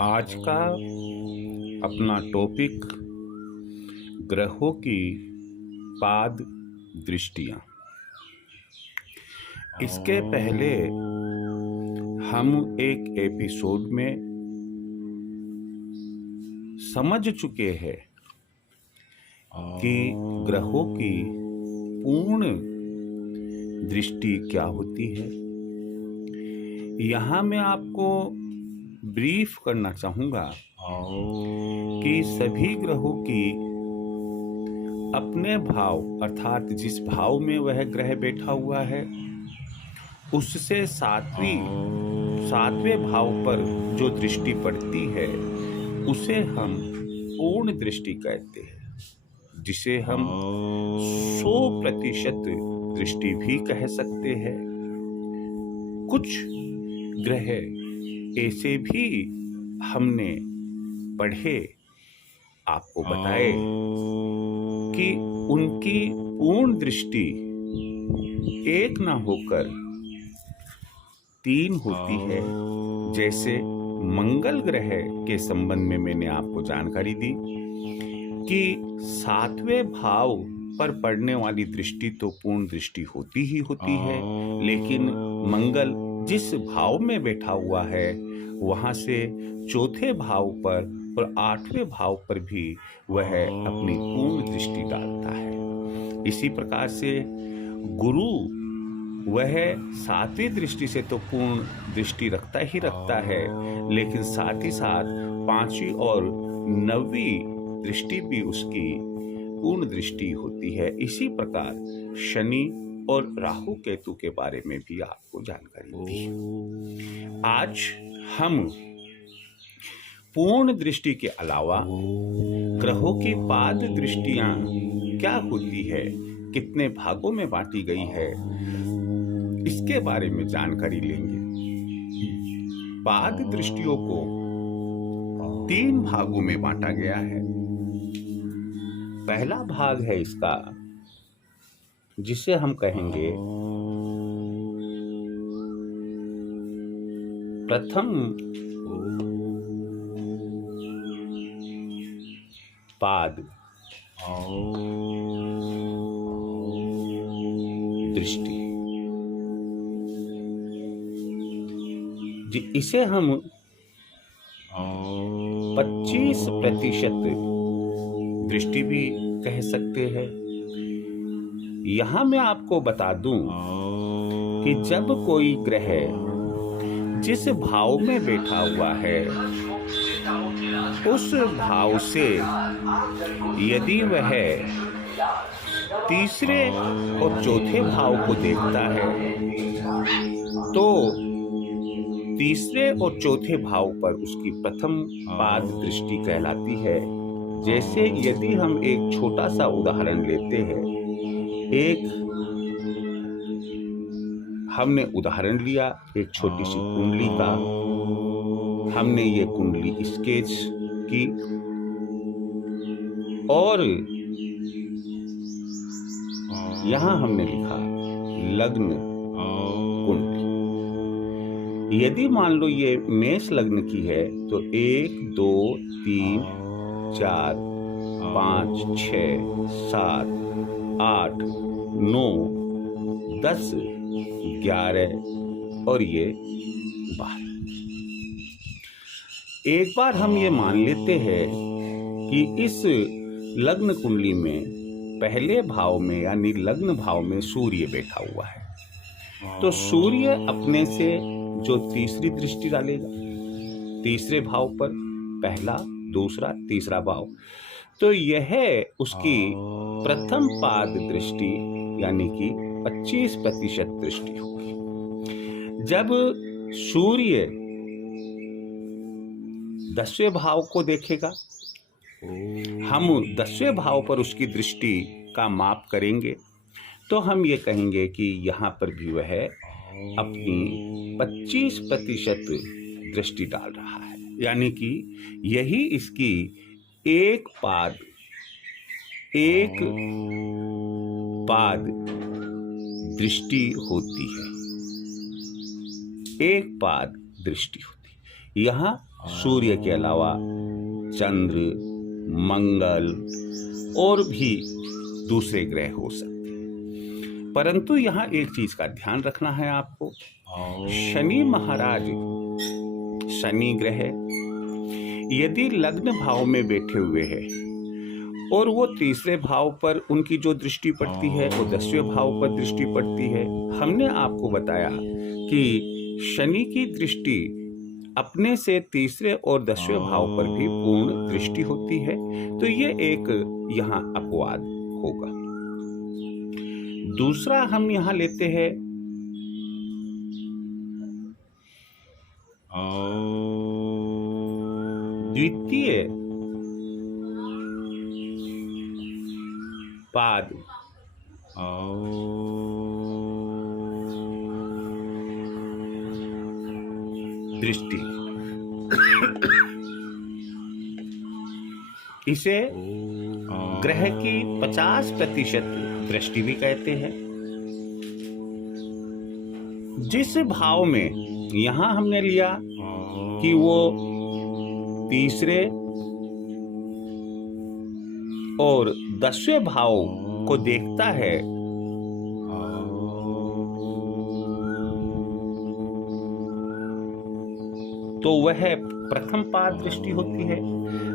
आज का अपना टॉपिक ग्रहों की पाद दृष्टियां। इसके पहले हम एक एपिसोड में समझ चुके हैं कि ग्रहों की पूर्ण दृष्टि क्या होती है। यहाँ मैं आपको ब्रीफ करना चाहूँगा कि सभी ग्रहों की अपने भाव अर्थात जिस भाव में वह ग्रह बैठा हुआ है उससे सातवें भाव पर जो दृष्टि पड़ती है उसे हम पूर्ण दृष्टि कहते हैं, जिसे हम 100% दृष्टि भी कह सकते हैं। कुछ ग्रह ऐसे भी हमने पढ़े, आपको बताए कि उनकी पूर्ण दृष्टि एक ना होकर 3 होती है। जैसे मंगल ग्रह के संबंध में मैंने आपको जानकारी दी कि 7वें भाव पर पड़ने वाली दृष्टि तो पूर्ण दृष्टि होती ही होती है, लेकिन मंगल जिस भाव में बैठा हुआ है वहां से 4थे भाव पर और 8वें भाव पर भी वह अपनी पूर्ण दृष्टि डालता है। इसी प्रकार से गुरु वह 7वीं दृष्टि से तो पूर्ण दृष्टि रखता है, लेकिन साथ ही साथ 5वीं और 9वीं दृष्टि भी उसकी पूर्ण दृष्टि होती है। इसी प्रकार शनि और राहु केतु के बारे में भी आपको जानकारी दी। आज हम पूर्ण दृष्टि के अलावा ग्रहों की पाद दृष्टियां क्या होती है, कितने भागों में बांटी गई है, इसके बारे में जानकारी लेंगे। पाद दृष्टियों को 3 भागों में बांटा गया है। पहला भाग है इसका जिसे हम कहेंगे प्रथम पाद दृष्टि। इसे हम 25% दृष्टि भी कह सकते हैं। यहां मैं आपको बता दूं कि जब कोई ग्रह जिस भाव में बैठा हुआ है उस भाव से यदि वह 3रे और 4थे भाव को देखता है तो 3रे और 4थे भाव पर उसकी प्रथम पाद दृष्टि कहलाती है। जैसे यदि हम एक छोटा सा उदाहरण लेते हैं, हमने उदाहरण लिया एक छोटी सी कुंडली का। हमने ये कुंडली स्केच की और यहां हमने लिखा लग्न कुंडली। यदि मान लो ये मेष लग्न की है तो 1 2 3 4 5 6 7 8 9 10 11 और ये 12। एक बार हम ये मान लेते हैं कि इस लग्न कुंडली में पहले भाव में यानी लग्न भाव में सूर्य बैठा हुआ है, तो सूर्य अपने से जो 3री दृष्टि डालेगा 3रे भाव पर, पहला दूसरा तीसरा भाव, तो यह उसकी प्रथम पाद दृष्टि यानी कि 25% दृष्टि होगी। जब सूर्य 10वें भाव को देखेगा, हम 10वें भाव पर उसकी दृष्टि का माप करेंगे तो हम ये कहेंगे कि यहाँ पर भी वह अपनी 25% दृष्टि डाल रहा है, यानी कि यही इसकी एक पाद दृष्टि होती है, एक पाद दृष्टि होती है। यहाँ सूर्य के अलावा चंद्र, मंगल और भी दूसरे ग्रह हो सकते हैं, परंतु यहाँ एक चीज का ध्यान रखना है आपको। शनि महाराज, शनि ग्रह यदि लग्न भाव में बैठे हुए हैं और वो तीसरे भाव पर उनकी जो दृष्टि पड़ती है वो 10वें भाव पर दृष्टि पड़ती है। हमने आपको बताया कि शनि की दृष्टि अपने से तीसरे और 10वें भाव पर भी पूर्ण दृष्टि होती है, तो ये एक यहाँ अपवाद होगा। दूसरा हम यहाँ लेते हैं द्वितीय पाद दृष्टि। इसे ग्रह की 50% दृष्टि भी कहते हैं। जिस भाव में यहां हमने लिया कि वो तीसरे और 10वें भाव को देखता है, तो वह प्रथम पाद दृष्टि होती है।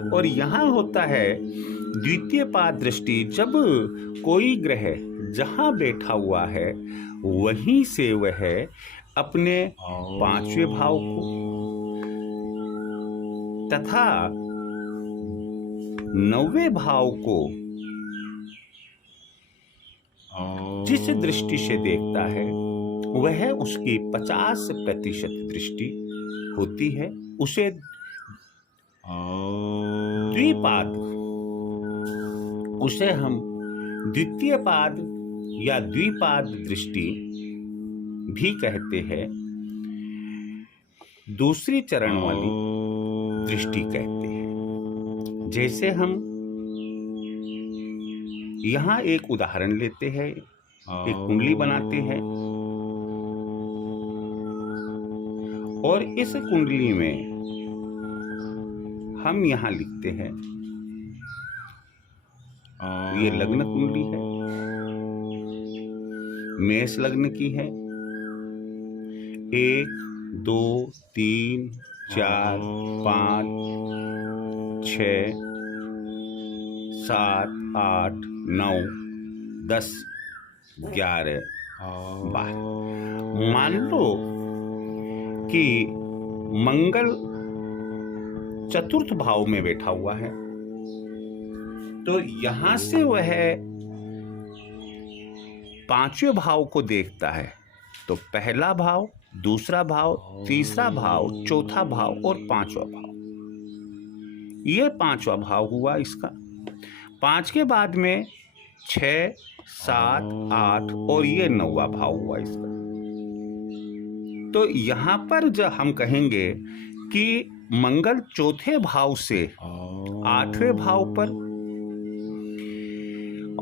और यहां होता है द्वितीय पाद दृष्टि, जब कोई ग्रह जहां बैठा हुआ है वहीं से वह अपने 5वें भाव को तथा 9वें भाव को जिस दृष्टि से देखता है वह उसकी 50% दृष्टि होती है। उसे द्विपाद, उसे हम द्वितीय पाद या द्विपाद दृष्टि भी कहते हैं, दूसरी चरण वाली दृष्टि कहते हैं। जैसे हम यहां एक उदाहरण लेते हैं, एक कुंडली बनाते हैं और इस कुंडली में हम यहां लिखते हैं, ये लग्न कुंडली है, मेष लग्न की है, 1 2 3 4 5 6 7 8 9 10 11 12। मान लो कि मंगल चतुर्थ भाव में बैठा हुआ है, तो यहां से वह 5वें भाव को देखता है। तो पहला भाव, दूसरा भाव, तीसरा भाव, चौथा भाव और 5वां भाव, ये 5वां भाव हुआ इसका। 5 के बाद में 6 7 8 और ये 9वां भाव हुआ इसका। तो यहां पर जब हम कहेंगे कि मंगल चौथे भाव से 8वें भाव पर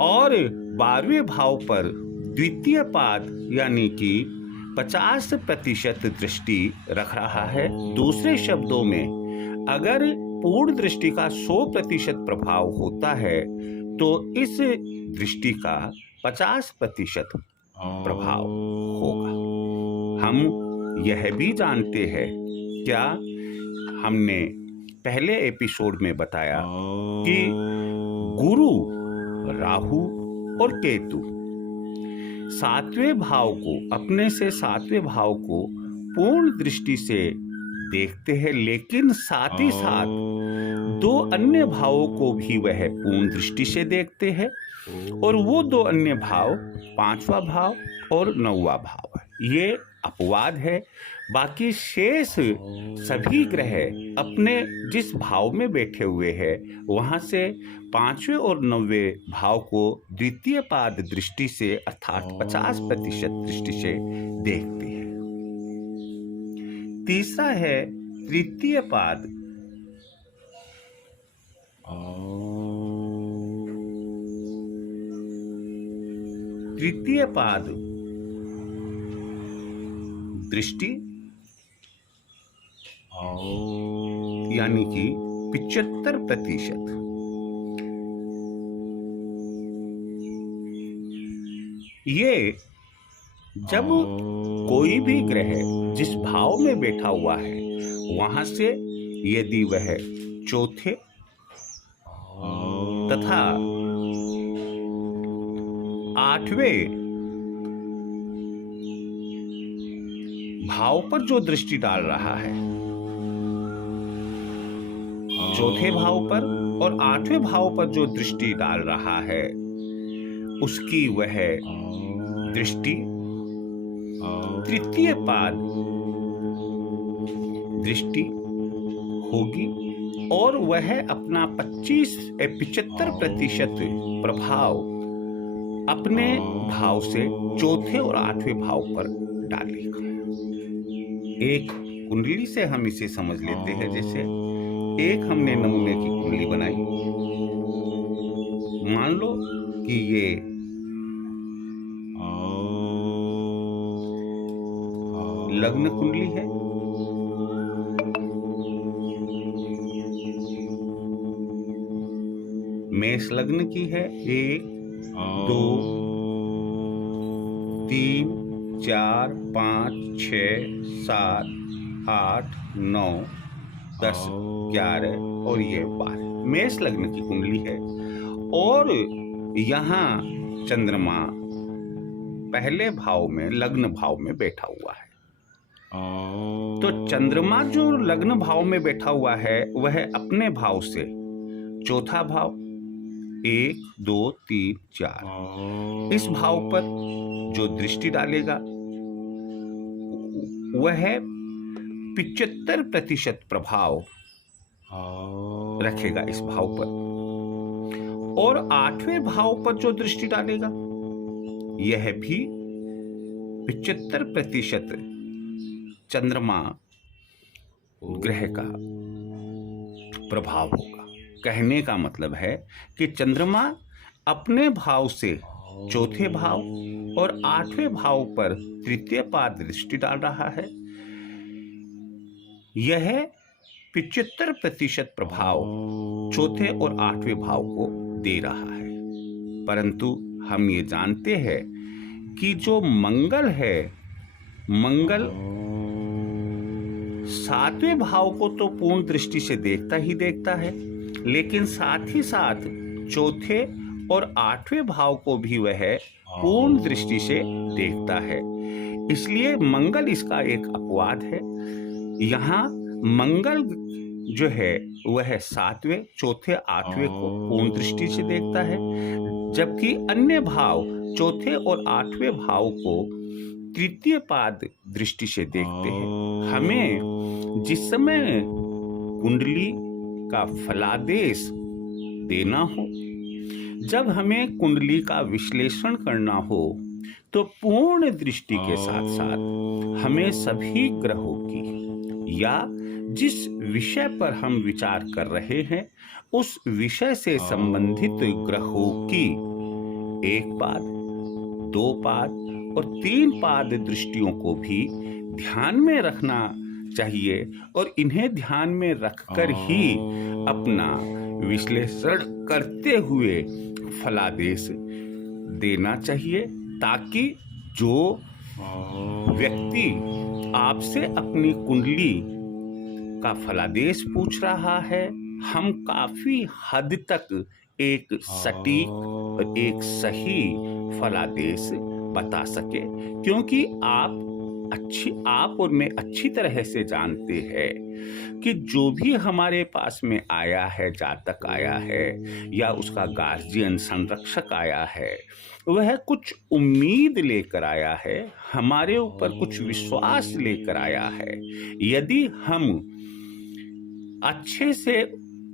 और 12वें भाव पर द्वितीय पाद यानी कि 50% दृष्टि रख रहा है। दूसरे शब्दों में, अगर पूर्ण दृष्टि का 100% प्रभाव होता है तो इस दृष्टि का 50% प्रभाव होगा। हम यह भी जानते हैं, क्या हमने पहले एपिसोड में बताया कि गुरु, राहु और केतु 7वें भाव को, अपने से 7वें भाव को पूर्ण दृष्टि से देखते हैं, लेकिन साथ ही साथ 2 अन्य भावों को भी वह पूर्ण दृष्टि से देखते हैं, और वो 2 अन्य भाव 5वां भाव और 9वां भाव है। ये अपवाद है। बाकी शेष सभी ग्रह अपने जिस भाव में बैठे हुए हैं वहां से 5वें और 9वें भाव को द्वितीय पाद दृष्टि से अर्थात 50% दृष्टि से देखते हैं। तीसरा है तृतीय पाद। तृतीय पाद दृष्टि यानी कि 75%। ये जब कोई भी ग्रह जिस भाव में बैठा हुआ है वहां से यदि वह चौथे तथा 8वें भाव पर जो दृष्टि डाल रहा है, चौथे भाव पर और 8वें भाव पर जो दृष्टि डाल रहा है, उसकी वह दृष्टि तृतीय पाद दृष्टि होगी और वह अपना 75% प्रभाव अपने भाव से चौथे और 8वें भाव पर डालेगा। एक कुंडली से हम इसे समझ लेते हैं। जैसे एक हमने नमूने की कुंडली बनाई, मान लो कि ये लग्न कुंडली है, मेष लग्न की है। 1 2 3 4 5 6 7 8 9 10 11 और ये 12 मेष लग्न की कुंडली है। और यहाँ चंद्रमा पहले भाव में लग्न भाव में बैठा हुआ है। तो चंद्रमा जो लग्न भाव में बैठा हुआ है वह अपने भाव से चौथा भाव 1 2 3 4 इस भाव पर जो दृष्टि डालेगा वह 75% प्रभाव रखेगा इस भाव पर। और 8वें भाव पर जो दृष्टि डालेगा यह भी 75% चंद्रमा ग्रह का प्रभाव होगा। कहने का मतलब है कि चंद्रमा अपने भाव से चौथे भाव और 8वें भाव पर तृतीय पाद दृष्टि डाल रहा है। यह 75% प्रभाव चौथे और 8वें भाव को दे रहा है। परंतु हम ये जानते हैं कि जो मंगल है, मंगल 7वें भाव को तो पूर्ण दृष्टि से देखता ही देखता है, लेकिन साथ ही साथ चौथे और 8वें भाव को भी वह पूर्ण दृष्टि से देखता है। इसलिए मंगल इसका एक अपवाद है। यहाँ मंगल जो है वह 7वें, चौथे, 8वें को पूर्ण दृष्टि से देखता है, जबकि अन्य भाव चौथे और 8वें भाव को तृतीय पाद दृष्टि से देखते हैं। हमें जिस समय कुंडली का फलादेश देना हो, जब हमें कुंडली का विश्लेषण करना हो, तो पूर्ण दृष्टि के साथ साथ हमें सभी ग्रहों की या जिस विषय पर हम विचार कर रहे हैं उस विषय से संबंधित ग्रहों की 1 पाद, 2 पाद और 3 पाद दृष्टियों को भी ध्यान में रखना चाहिए और इन्हें ध्यान में रखकर ही अपना विश्लेषण करते हुए फलादेश देना चाहिए, ताकि जो व्यक्ति आपसे अपनी कुंडली का फलादेश पूछ रहा है, हम काफी हद तक एक सटीक और एक सही फलादेश बता सके, क्योंकि आप और मैं अच्छी तरह से जानते हैं कि जो भी हमारे पास में आया है, जातक आया है या उसका गार्जियन संरक्षक आया है, वह कुछ उम्मीद लेकर आया है, हमारे ऊपर कुछ विश्वास लेकर आया है। यदि हम अच्छे से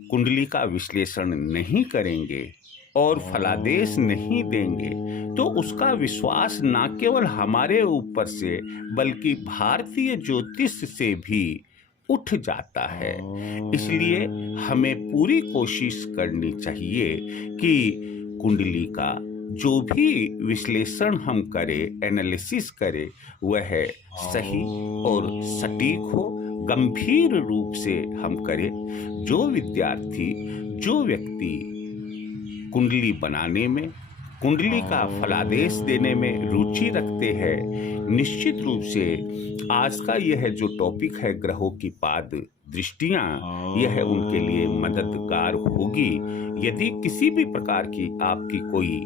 कुंडली का विश्लेषण नहीं करेंगे और फलादेश नहीं देंगे तो उसका विश्वास न केवल हमारे ऊपर से बल्कि भारतीय ज्योतिष से भी उठ जाता है। इसलिए हमें पूरी कोशिश करनी चाहिए कि कुंडली का जो भी विश्लेषण हम करें, एनालिसिस करें, वह सही और सटीक हो, गंभीर रूप से हम करें। जो विद्यार्थी, जो व्यक्ति कुंडली बनाने में, कुंडली का फलादेश देने में रुचि रखते हैं, निश्चित रूप से आज का यह जो टॉपिक है ग्रहों की पाद दृष्टियां, यह उनके लिए मददगार होगी। यदि किसी भी प्रकार की आपकी कोई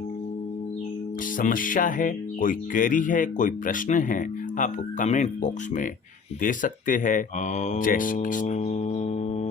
समस्या है, कोई क्वेरी है, कोई प्रश्न है, आप कमेंट बॉक्स में दे सकते हैं। जय श्री कृष्ण।